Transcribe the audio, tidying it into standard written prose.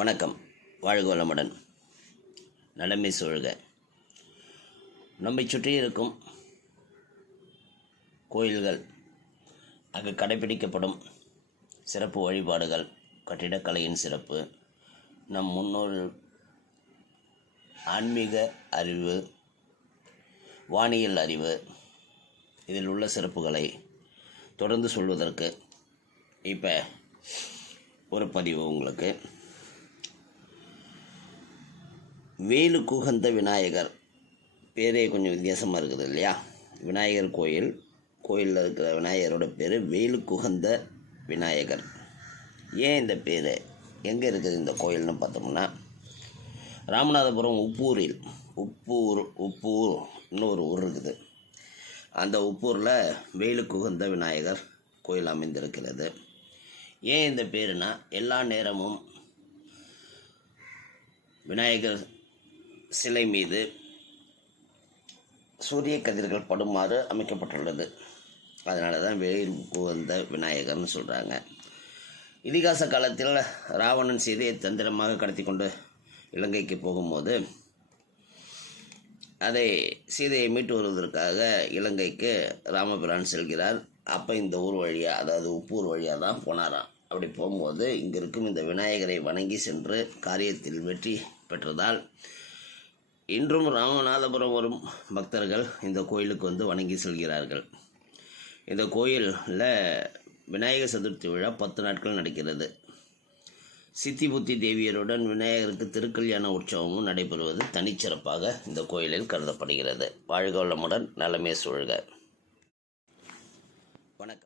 வணக்கம். வாழ்க வளமுடன். நலமே சூழ்க. நம்மை சுற்றி இருக்கும் கோயில்கள், அங்கு கடைபிடிக்கப்படும் சிறப்பு வழிபாடுகள், கட்டிடக்கலையின் சிறப்பு, நம் முன்னோர்கள் ஆன்மீக அறிவு, வானியல் அறிவு, இதில் உள்ள சிறப்புகளை தொடர்ந்து சொல்வதற்கு இப்போ ஒரு பதிவு உங்களுக்கு. வேலுக்குகந்த விநாயகர் பேரே கொஞ்சம் வித்தியாசமாக இருக்குது இல்லையா? விநாயகர் கோயிலில் இருக்கிற விநாயகரோட பேர் வேலுக்குகந்த விநாயகர். ஏன் இந்த பேர், எங்கே இருக்குது இந்த கோயில்னு பார்த்தோம்னா, ராமநாதபுரம் உப்பூர் இன்னொரு ஊர் இருக்குது. அந்த உப்பூரில் வேலுக்குகந்த விநாயகர் கோயில் அமைந்திருக்கிறது. ஏன் இந்த பேருனா, எல்லா நேரமும் விநாயகர் சிலை மீது சூரிய கதிர்கள் படுமாறு அமைக்கப்பட்டுள்ளது. அதனால தான் வேலுக்குகந்த விநாயகர்னு சொல்கிறாங்க. இதிகாச காலத்தில் ராவணன் சீதையை தந்திரமாக கடத்தி கொண்டு இலங்கைக்கு போகும்போது சீதையை மீட்டு வருவதற்காக இலங்கைக்கு ராமபிரான் செல்கிறார். அப்போ இந்த ஊர் வழியாக, அதாவது உப்பூர் வழியாக தான் போனாராம். அப்படி போகும்போது இங்கே இருக்கும் இந்த விநாயகரை வணங்கி சென்று காரியத்தில் வெற்றி பெற்றதால் இன்றும் ராமநாதபுரம் வரும் பக்தர்கள் இந்த கோயிலுக்கு வந்து வணங்கி செல்கிறார்கள். இந்த கோயிலில் விநாயகர் சதுர்த்தி விழா 10 நாட்கள் நடக்கிறது. சித்தி புத்தி தேவியருடன் விநாயகருக்கு திருக்கல்யாண உற்சவமும் நடைபெறுவது தனிச்சிறப்பாக இந்த கோயிலில் கருதப்படுகிறது. வாழ்க வளமுடன். நலமே சூழ்க. வணக்கம்.